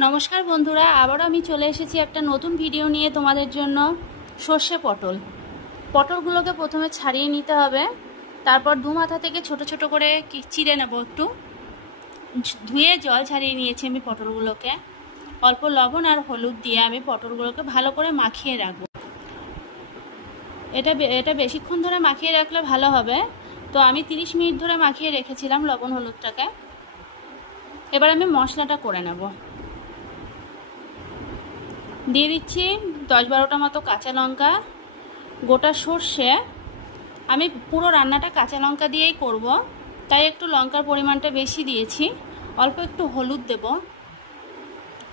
নমস্কার বন্ধুরা, আবারও আমি চলে এসেছি একটা নতুন ভিডিও নিয়ে তোমাদের জন্য। সর্ষে পটলগুলোকে প্রথমে ছাড়িয়ে নিতে হবে, তারপর দু মাথা থেকে ছোট ছোট করে চিড়ে নেব। একটু ধুয়ে জল ছাড়িয়ে নিয়েছি আমি পটলগুলোকে। অল্প লবণ আর হলুদ দিয়ে আমি পটলগুলোকে ভালো করে মাখিয়ে রাখবো। এটা বেশিক্ষণ ধরে মাখিয়ে রাখলে ভালো হবে, তো আমি 30 মিনিট ধরে মাখিয়ে রেখেছিলাম লবণ হলুদটাকে। এবার আমি মশলাটা করে নেব। দিয়ে দিচ্ছি 10-12টা মতো কাঁচা লঙ্কা, গোটা সর্ষে। আমি পুরো রান্নাটা কাঁচা লঙ্কা দিয়েই করব, তাই একটু লঙ্কার পরিমাণটা বেশি দিয়েছি। অল্প একটু হলুদ দেব,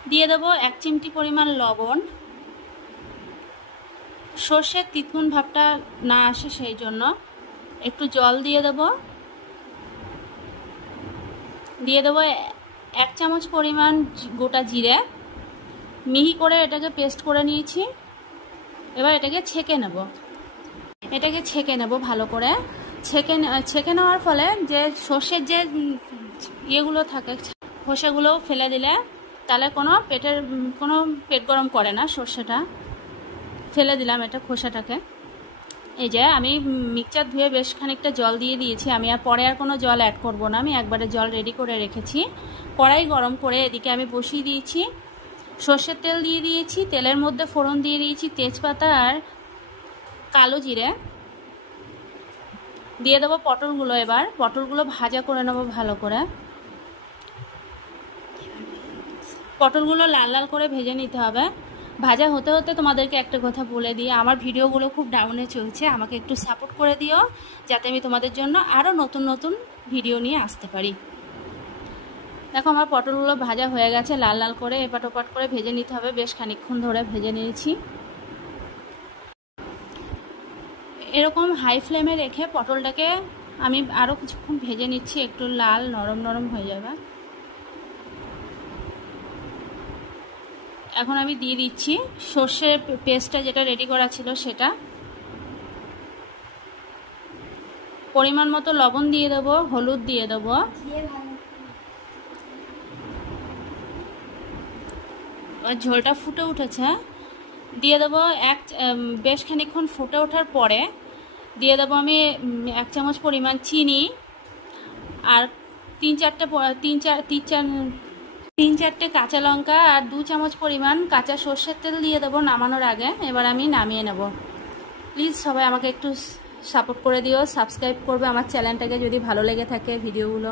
দিয়ে দেব 1 চিমটি পরিমাণ লবণ। সর্ষের তিতকুন ভাবটা না আসে সেই জন্য একটু জল দিয়ে দেব। 1 চামচ পরিমাণ গোটা জিরে, মিহি করে এটাকে পেস্ট করে নিয়েছি। এবার এটাকে ছেঁকে নেব ভালো করে। ছেঁকে নেওয়ার ফলে যে সর্ষের যে ইয়েগুলো থাকে, খোসাগুলো ফেলে দিলে তাহলে কোনো পেট গরম করে না। সর্ষেটা ফেলে দিলাম, এটা খোসাটাকে। এই যে আমি মিক্সচার ধুয়ে বেশ খানিকটা জল দিয়ে দিয়েছি। আমি পরে আর কোনো জল অ্যাড করব না, আমি একবারে জল রেডি করে রেখেছি। কড়াই গরম করে এদিকে আমি বসিয়ে দিয়েছি। সর্ষের তেল দিয়ে দিয়েছি, তেলের মধ্যে ফোড়ন দিয়ে দিয়েছি তেজপাতা আর কালো জিরে। দিয়ে দেবো পটলগুলো। এবার পটলগুলো ভাজা করে নেবো ভালো করে। পটলগুলো লাল লাল করে ভেজে নিতে হবে। ভাজা হতে হতে তোমাদেরকে একটা কথা বলে দিই, আমার ভিডিওগুলো খুব ডাউনে চলছে, আমাকে একটু সাপোর্ট করে দিও যাতে আমি তোমাদের জন্য আরও নতুন নতুন ভিডিও নিয়ে আসতে পারি। দেখো আমার পটলগুলো ভাজা হয়ে গেছে, লাল লাল করে এপাট ওপাট করে ভেজে নিতে হবে। বেশ খানিকক্ষণ ধরে ভেজে নিয়েছি। এরকম হাই ফ্লেমে রেখে পটলটাকে আমি আরও কিছুক্ষণ ভেজে নিচ্ছি, একটু লাল নরম নরম হয়ে যাবে। এখন আমি দিয়ে দিচ্ছি সর্ষের পেস্টটা যেটা রেডি করা ছিল সেটা। পরিমাণ মতো লবণ দিয়ে দেবো, হলুদ দিয়ে দেবো। ঝোলটা ফুটে উঠেছে, দিয়ে দেবো বেশ খানিকক্ষণ ফুটে ওঠার পরে দিয়ে দেবো আমি 1 চামচ পরিমাণ চিনি আর 3-4টে কাঁচা লঙ্কা আর 2 চামচ পরিমাণ কাঁচা সর্ষের তেল দিয়ে দেবো নামানোর আগে। এবার আমি নামিয়ে নেব। প্লিজ সবাই আমাকে একটু সাপোর্ট করে দিও, সাবস্ক্রাইব করবে আমার চ্যানেলটাকে যদি ভালো লেগে থাকে ভিডিওগুলো।